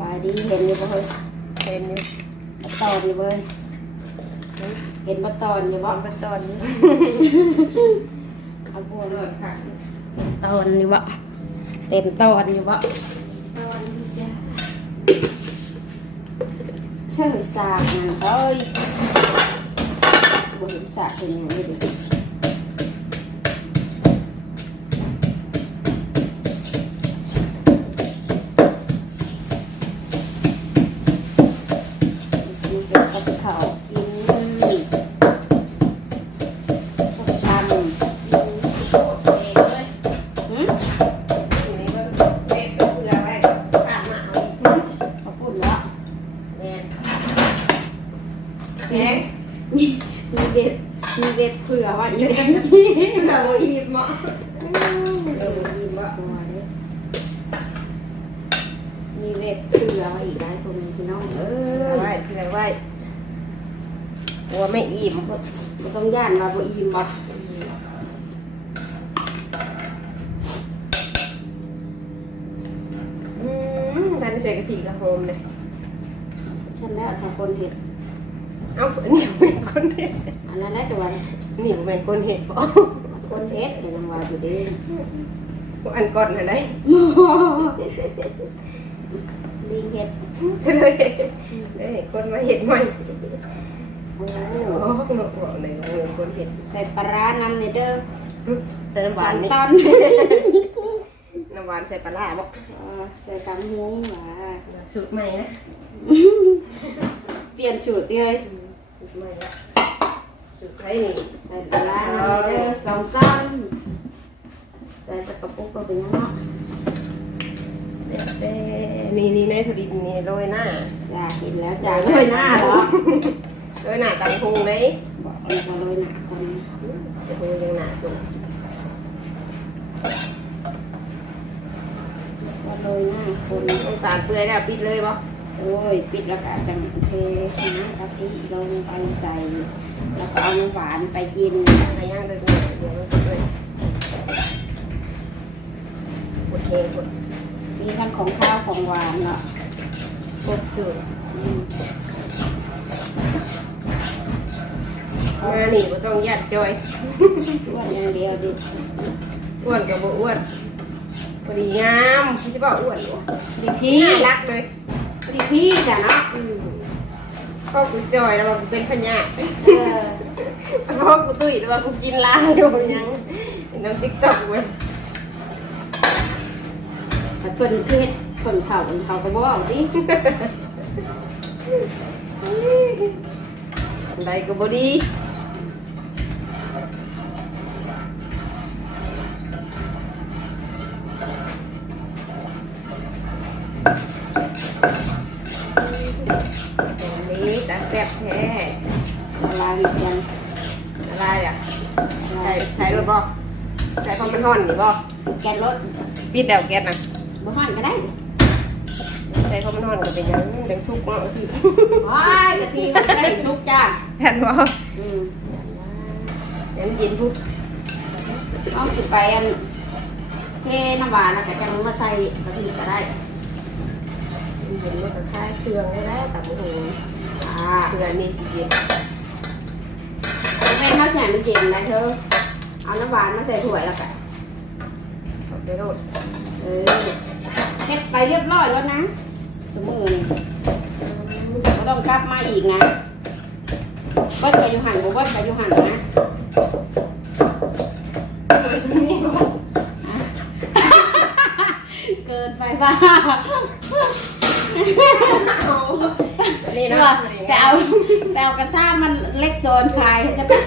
บายดีเห็นอยู่บ่เฮ้ยเห็นอยู่บัดตอนอยู่เว้ยเห็นบัดตอนอยู่บบ่อลเป็นตอนนี้เอาบวงเลิศค่ะตอนอยู่บ่เต็มตอนอยู่บ่ตอนนี้จ้าเชื่อสากนั่นเอ้ยบ่เห็นสากเป็นหยังเลยดิ มีเว็บเผื่อว่าอีกได้คนนี้พี่น้องเอเผื่ออไว้เผื่อไว้กลัวไม่อิ่มบ่ต้องย่านว่าบ่อิ่มบ่อืมท่านใส่กะทิกระโฮมเลยฉันแล้วถ้าคนเห็ดเอ้าอันนี้เป็นคนเห็ดอันนั้นแหละแต่ว่านี่เป็นคนเห็ดบ่คนเห็ดก็ยังว่าอยู่เด้อันก่อนอะไร ลิงเห็ดก็เลยเอ้คนมาเห็ดใหม่โอ้โหบอกเลยว่าเออคนเห็ดใส่ปลาร้านำในเด้อเติมหวานตอนน้ำหวานใส่ปลาร้าบ่เออใส่กำหูหว่าสูตรใหม่นะเปลี่ยนสูตรเลยสูตรใหม่ละสูตรไทยนี่ใส่ปลาร้าเด้อสองต้นใส่สกปรกก็เป็นยังเนาะเด็ดเด้ นี่นี่ในทดินนี่โรยหน้าจ้ากินแล้วจ้าเลยหน้าเหรอโรยหน้าตังพุงเลยบอกเลยว่าเลยหน้าคนจะพุงยังหน้าตุ่มว่าเลยหน้าคนต้องสารเปื่อยแล้วปิดเลยบ่โอ้ยปิดแล้วก็จังเทน้ำกะทิลงไปใส่ แล้วก็เอาน้ำหวานไปกินอะไรย่างเลยเนี่ยเดี๋ยวมันเลยกดเองกด มีทั้งของข้าวของหวานเนาะกดสูตรอืมงานนี่บ่ต้องยัดจอยอ้วนอย่างเดียวดิอ้วนกับบ่อ้วนพอดีงามพี่จะบอกอ้วนบ่ดิพี่น่ารักเลยดิพี่จ้ะเนาะอืมพ่อกูจอยแล้วว่ากูเป็นพญาเออพ่อกูตุ้ยแล้วว่ากูกินลาอยู่ยังน้องติ๊กต็อกเว้ย แต่เพิ่นเทศเพิ่นเข่าเพิ่นเข่าก็บ่เอาดิอะไรก็บ่ดีอันนี้ตาแซ่บแท้ละลายเหมือนกันอะไรอะละใส่ลายใส่รถบ่ใส่ความมันห่อนนี่บ่แกนรถปิดแดวแก๊สนะ บ่ฮ้อนก็ได้ใส่ความมันห่อนก็เป็นหยังเดี๋ยวชุกเนาะคือว้ายกะทิมันได้สุกจ้าแผ่นบ่อืมเดี๋ยวมันเย็นพุกเอาสิไปอันเทน้ำหวานแล้วก็จังมาใส่กะทิก็ได้เห็นมันก็คล้ายเครื่องได้แล้วแต่โอ้โหอ่าเครื่องนี่สิเย็นเป็นข้าวแช่มันเย็นนะเธอเอาน้ำหวานมาใส่ถ้วยแล้วก็เอาไปโรดเออ เฮ็ดไปเรียบร้อยแล้วนะสมือนี่ก็ต้องกลับมาอีกนะเบิ้ลกับยูหันบ่เบิ้ลกับยูหันนะเกินไปป่ะนี่ไปนะเอาไปเอาไปเอากระซ่ามันเล็กโดนคายใช่ปะ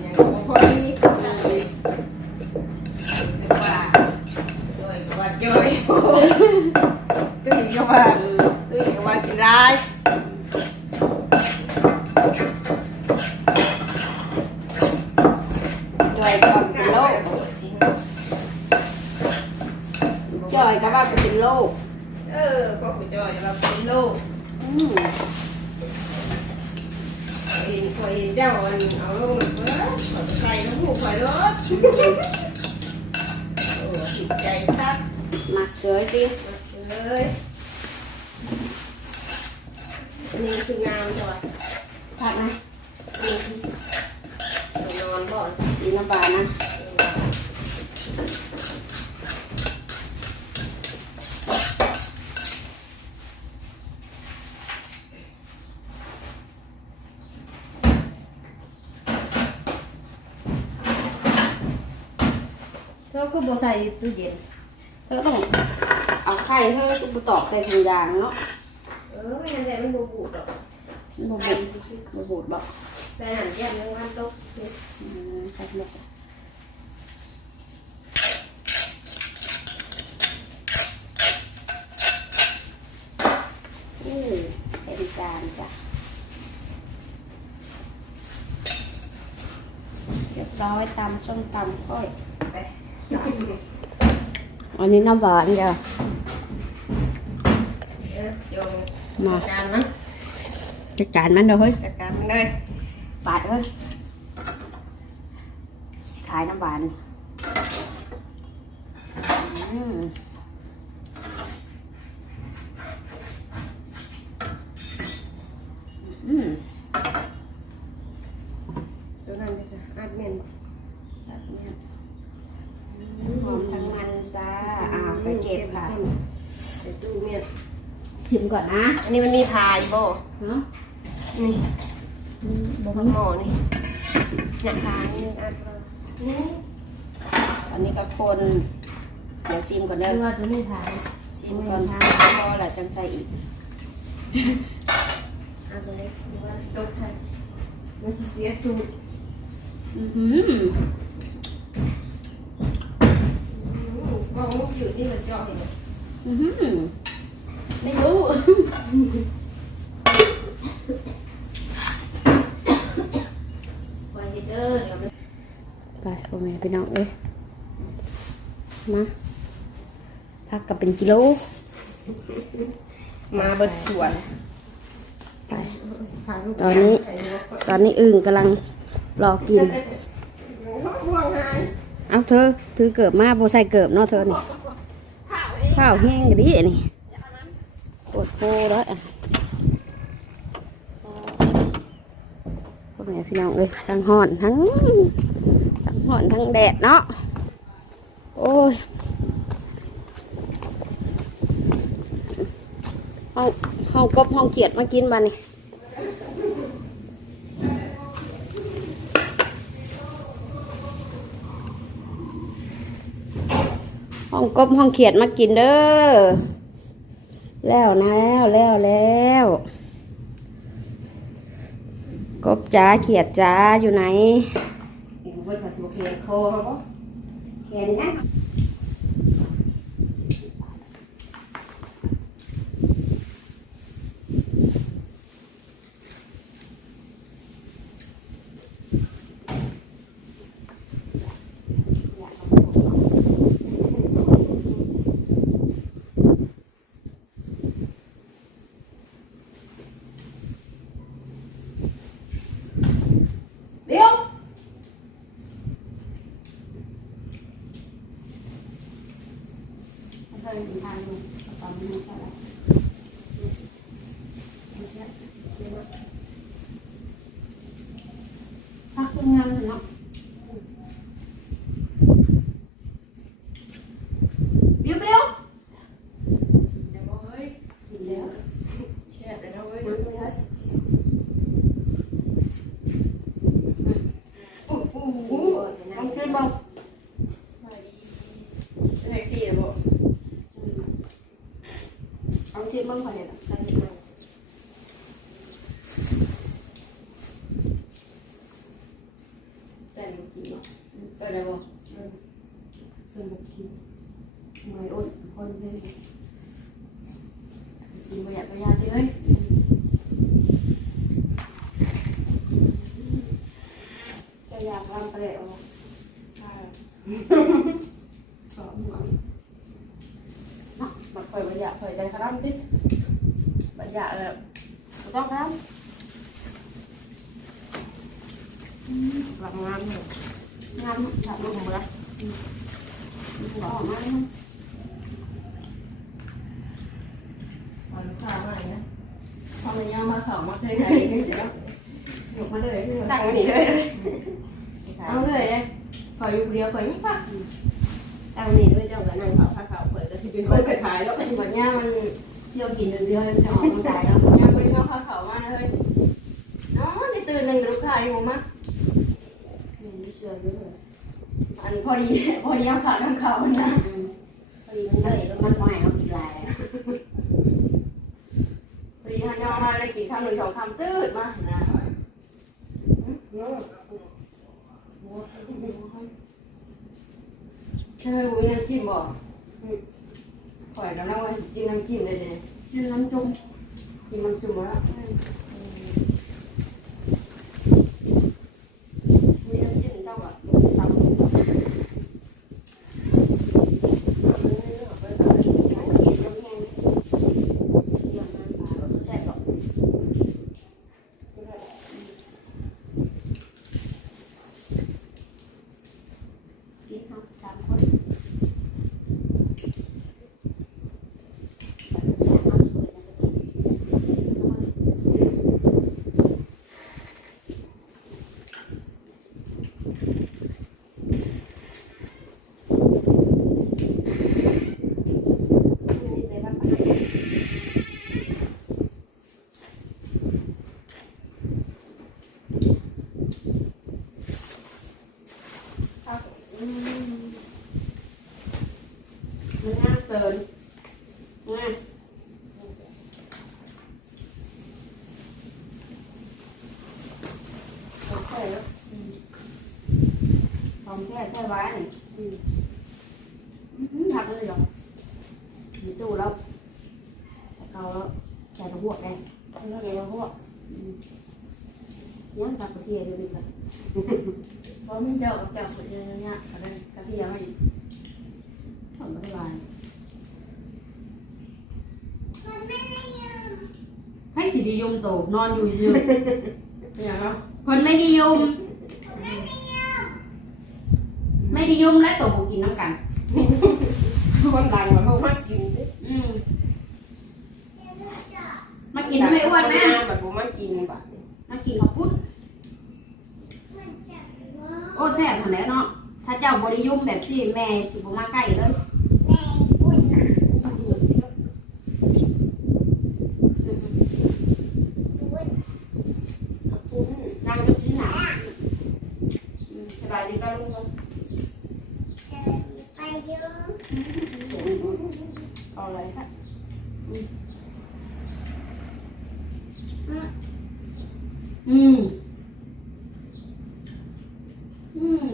อย่างของพอดีว่าจอยก็ว่าจอยตุ้ยก็ว่าตุ้ยก็ว่ากินร้าย จอยก็ว่ากูเป็นโรคจอย ก็ว่ากูเป็นโรคเออพอกูจอยเราเป็นโลกอืมเห็นคอยเห็นเจ้าอันเอาลงหนึ่งเว้ยขอใส่น้ำหูคอยรถใจครับหมักเฉยสิเลยอันนี้คืองามใช่ไหมผักนะอันนี้คือนอนบ่อนดีน้ำปลานะ บ่ใส่ตู้เย็นเธอต้องเอาไข่เธอก็บ่ตอกใส่ถุงยางเนาะเออไม่งั้นแต่มันบูบูดหรอกมันบ่บูดบ่บูดบ่แต่หันแยกเรื่องวันตกอืมครับแม่จ้ะอือเป็นจานจ้ะเรียบร้อยตำส้มตำก้อยไป อันนี้น้ำหวานจ้ะเออโยงมาจานมันจัดจานมันเด้อเฮ้ยจัดการมันเลยปาดเฮ้ยสิขายน้ำหวานอืมอืม ตัวนั้นจะจะอัดเมน แบบเนี้ยหอมทั้งมันจ้าอ่าไปเก็บค่ะ ใส่ตู้เมียน ชิม ก่อนนะอันนี้มันมีพายบ่เนาะนี่บ่หมีม้อนี่หนักพายนี่อัดมานี่อันนี้ก็คน เดี๋ยวชิมก่อนเด้อว่าจะไม่พายชิมก่อนพอแหละจังใส่อีกอันเล็กหรือว่าตกใส่มันสิเสียสูตรอือหือกองลูกอยู่ที่เราเจาะเห็นไหมอือหือ ไม่รู้ไว้เด้อเดี๋ยวมันไปพ่อแม่พี่น้องเอ้ยมาพักกับเป็นกิโล มาเบิดสวน ไปพาลูกตอนนี้ ตอนนี้อึ่งกำลังรอกินห่วงหายเอาเธอถือเกิบมาโบใส่เกิบเนาะเธอนี่ข้าวแห้งกะดินี่ ปวดโพแล้วอะพ่อแม่พี่น้องเลยทั้งห่อนทั้งทั้งห่อนทั้งแดดเนาะโอ้ยห้องห้องกบห้องเกียดมากินบ้านี่ห้องกบห้องเขียดมากินเด้อ แล้วนะแล้วแล้วแล้วกบจ้าเขียดจ้าอยู่ไหนกินเบิดผัดสุเคียนโคเขาบ่เขียนนะเดี๋ยว เคยมีทางดูตอนนี้ใช่ไหมพักทำงานเนาะเบี้ยวเบี้ยว เดี๋ยวบอกเฮ้ย กินแล้ว แช่ไปแล้วเว้ย มันไม่ได้ โอ้โห ลองชิมบ้าง แท็กซี่บ่ ลองชิมบ้างก่อนเนี่ยใส่นิดหน่อยแต่ลูกกินเนาะเออได้บ่เออเพิ่นบ่กินไม่อ้นคนเลยกินบ่อยากก็ยาเฮ้ยจะอยากวางไปแล้วใช่สองหัวเนะมันคอยว่าอยากคอยใจคาร่ำติ ยากแบบต้องครับหลังงานเนี่ยงานถ่ายรูปหมดละบอกออกมาเลยตอนข้าวอะไรนะทำมันยังมาเข่ามาเคยใช้กันเดี๋ยวยกมาเลยตั้งอันนี้เลยเอาเลยขออยู่เดียวขอยิ่งพักตั้งนี่ด้วยเจ้าก็นั่งเผาผ้าขาวเปิดก็สิเป็นคนไปขายแล้ววันนี้มันเที่ยวกิน เดือนเดียวจะออกกำลังกายแล้วยังไม่เข้าข้าวเขามาเลยน้องนี่ตื่นหนึ่งลูกชายผมมานี่เชื่อเยอะเลยอันพอดีพอดีเอาขาดน้ำเขานะพอดีมันก็เลยมันไม่ให้เขากินลายพอดีท่านยอมมาเลยกินคำหนึ่งสองคำตืดมานะใช่วุ้ยน้ำจิ้มบอก ข่อยแล้วนะว่าจิ้มน้ำจิ้มเลยเด้กินน้ำจุ่มจิ้มน้ำจุ่มแล้วมีน้ำจิ้มเท่ากับตำ แซ่บหรอกกินครับสามคนมันง่ายเกินง่ายของแท้แล้ว ของแท้แท้ไว้หนึ่งหักเลยหรอมีตู้แล้วเกาแล้วใส่กระบวกได้แล้วเดี๋ยวพวกยังตับกระเทียมอยู่ดีกว่าเพราะมึงเจ้ากับเจ้าคนเดียวเนี่ยอะไรกระเทียมอีกทำไม่ได้ให้สิริยมโตนอนอยู่เฉยอย่างเนาะคนไม่นิยม ไม่นิยมและโตบุกินน้ำกัน คนดังมันบอกว่ากินอืมมากินไม่อ้วนนะแบบผมไม่กินแบบมากินข้าวปุ้นโอ้แซ่บหันแหล้วเนาะถ้าเจ้าบริยุมแบบที่แม่สิบมาใกล้เลยนั่งอยู่ที่ไหนอืมสบายดีก็ลุง เอาอะไรครับ อืม อืม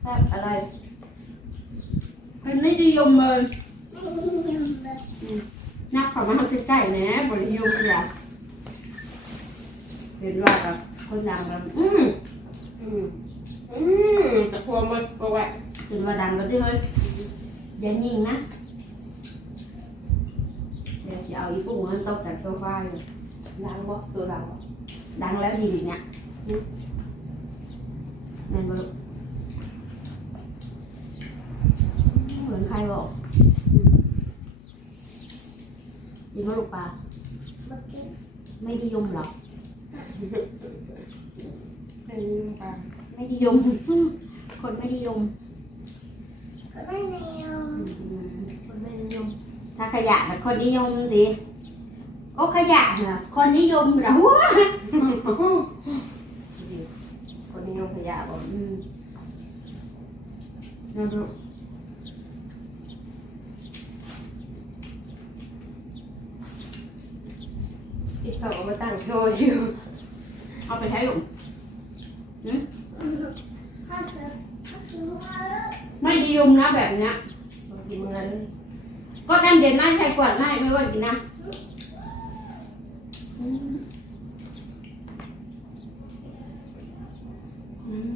แซ่บอะไรเป็นไม่นิยมเลยนัก เขอมาทำใกล้ๆแหนะบริยุมอย่าเห็นว่ากับคนดังแบบอืมอืมอืมแต่พวกมันก็ว่าเห็นว่าดังก็ได้เลยเดี๋ยวยิงนะเดี๋ยวจะเอาอีปุ่งมันตกจากโซฟาอยู่ดังบ่ตัวดังดังแล้วยิงเนี่ยนั่นบ่ลูกเหมือนใครบอก ยิงว่าลูกปลาไม่นิยมหรอก เป็นปลาไม่นิยม คนไม่นิยมคนไม่นิยม ถ้าขยะน่ะคนนิยมสิโอ้ขยะน่ะคนนิยมเหรอวะคนนิยมขยะบ่อืมนั่น ที่เขาเอามาตั้งโชว์อยู่เอาไปใช้หลุมหืมไม่นิยมนะแบบเนี้ยมากินเงินก็น้ำเย็นมาใช้กวดไม่ไม่ว่ากินนะอืมอืม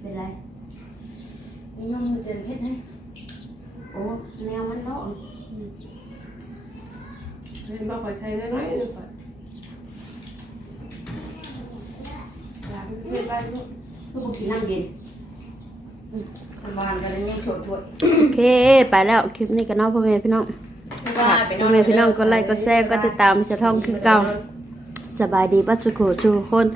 เป็นไรนิยมมันเป็นเพชรให้โอ้แนวมันร้อน เล่นมาไปใช้น้อยๆนึงไปหลังเป็นไปลูกมคือบ่กินน้ำเย็นบานกันเลยไม่โฉดช่วยโอเค ไปแล้วคลิปนี้กันเนาะพ่อแม่พี่น้องว่าไปนพ่อแม่พี่น้องก็ไลค์ก็แชร์ก็ติดตามจะท่องคือเก่าสบายดีปัจจุโขทุกคน